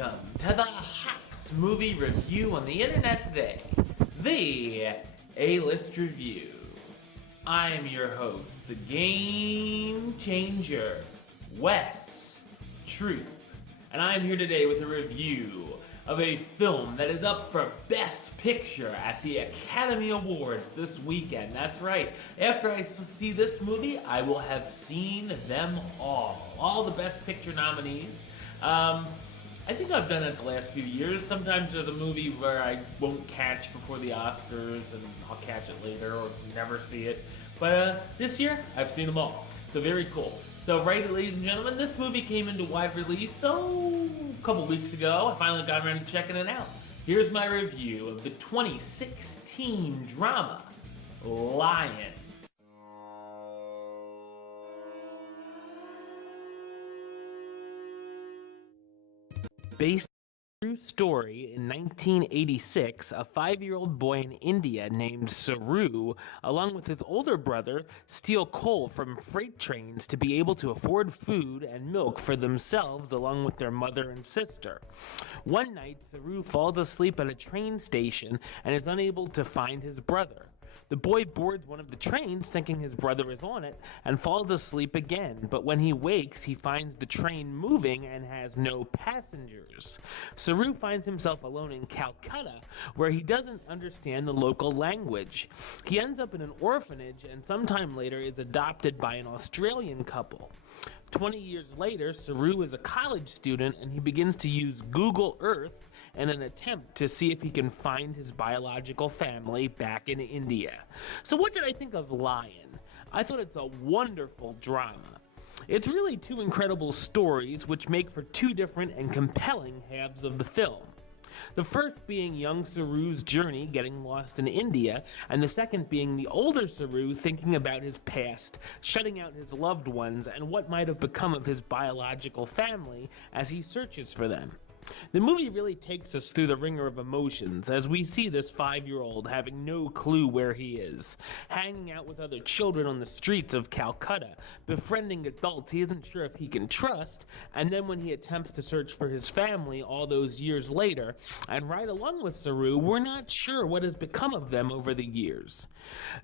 Welcome to the hottest movie review on the internet today, the A-List Review. I am your host, the Game Changer, Wes Troop, and I am here today with a review of a film that is up for Best Picture at the Academy Awards this weekend. That's right, after I see this movie, I will have seen them all the Best Picture nominees. I think I've done it the last few years. Sometimes there's a movie where I won't catch before the Oscars and I'll catch it later or never see it. But this year, I've seen them all. So very cool. So right, ladies and gentlemen, this movie came into wide release, a couple weeks ago. I finally got around to checking it out. Here's my review of the 2016 drama, Lion. Based on a true story, in 1986, a 5-year-old boy in India named Saru, along with his older brother, steal coal from freight trains to be able to afford food and milk for themselves along with their mother and sister. One night, Saru falls asleep at a train station and is unable to find his brother. The boy boards one of the trains thinking his brother is on it and falls asleep again, but when he wakes, he finds the train moving and has no passengers. Saru finds himself alone in Calcutta, where he doesn't understand the local language. He ends up in an orphanage and sometime later is adopted by an Australian couple. 20 years later, Saru is a college student and he begins to use Google Earth in an attempt to see if he can find his biological family back in India. So what did I think of Lion? I thought it's a wonderful drama. It's really two incredible stories which make for two different and compelling halves of the film. The first being young Saru's journey getting lost in India, and the second being the older Saru thinking about his past, shutting out his loved ones, and what might have become of his biological family as he searches for them. The movie really takes us through the ringer of emotions as we see this 5-year-old having no clue where he is, hanging out with other children on the streets of Calcutta, befriending adults he isn't sure if he can trust, and then when he attempts to search for his family all those years later, and right along with Saru, we're not sure what has become of them over the years.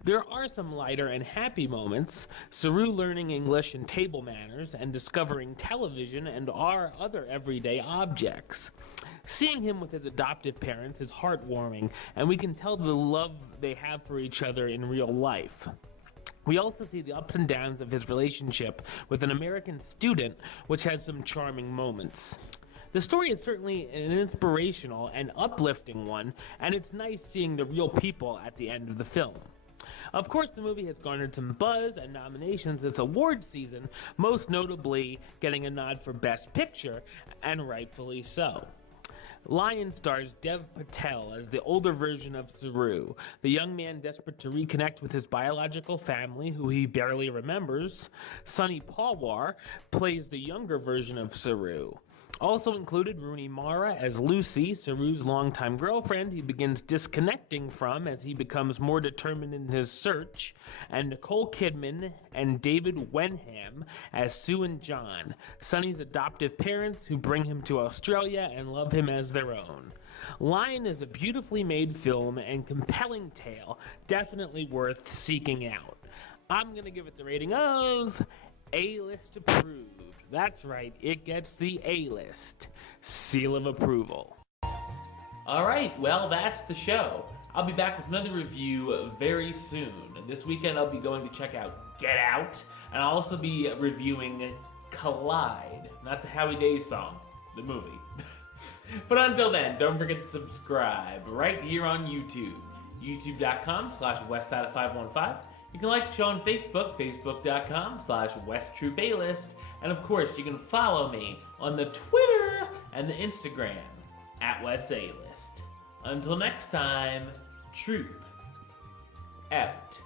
There are some lighter and happy moments, Saru learning English and table manners, and discovering television and our other everyday objects. Seeing him with his adoptive parents is heartwarming, and we can tell the love they have for each other in real life. We also see the ups and downs of his relationship with an American student, which has some charming moments. The story is certainly an inspirational and uplifting one, and it's nice seeing the real people at the end of the film. Of course, the movie has garnered some buzz and nominations this award season, most notably getting a nod for Best Picture, and rightfully so. Lion stars Dev Patel as the older version of Saru, the young man desperate to reconnect with his biological family who he barely remembers. Sunny Pawar plays the younger version of Saru. Also included Rooney Mara as Lucy, Saru's longtime girlfriend he begins disconnecting from as he becomes more determined in his search, and Nicole Kidman and David Wenham as Sue and John, Sunny's adoptive parents who bring him to Australia and love him as their own. Lion is a beautifully made film and compelling tale, definitely worth seeking out. I'm going to give it the rating of A-List approved. That's right, it gets the A-List seal of approval. Alright, well, that's the show. I'll be back with another review very soon. This weekend I'll be going to check out Get Out, and I'll also be reviewing Collide, not the Howie Day song, the movie. But until then, don't forget to subscribe right here on YouTube, youtube.com/westside515. You can like the show on Facebook, facebook.com/WestTroopAlist. And of course, you can follow me on the Twitter and the Instagram @WestAlist. Until next time, Troop out.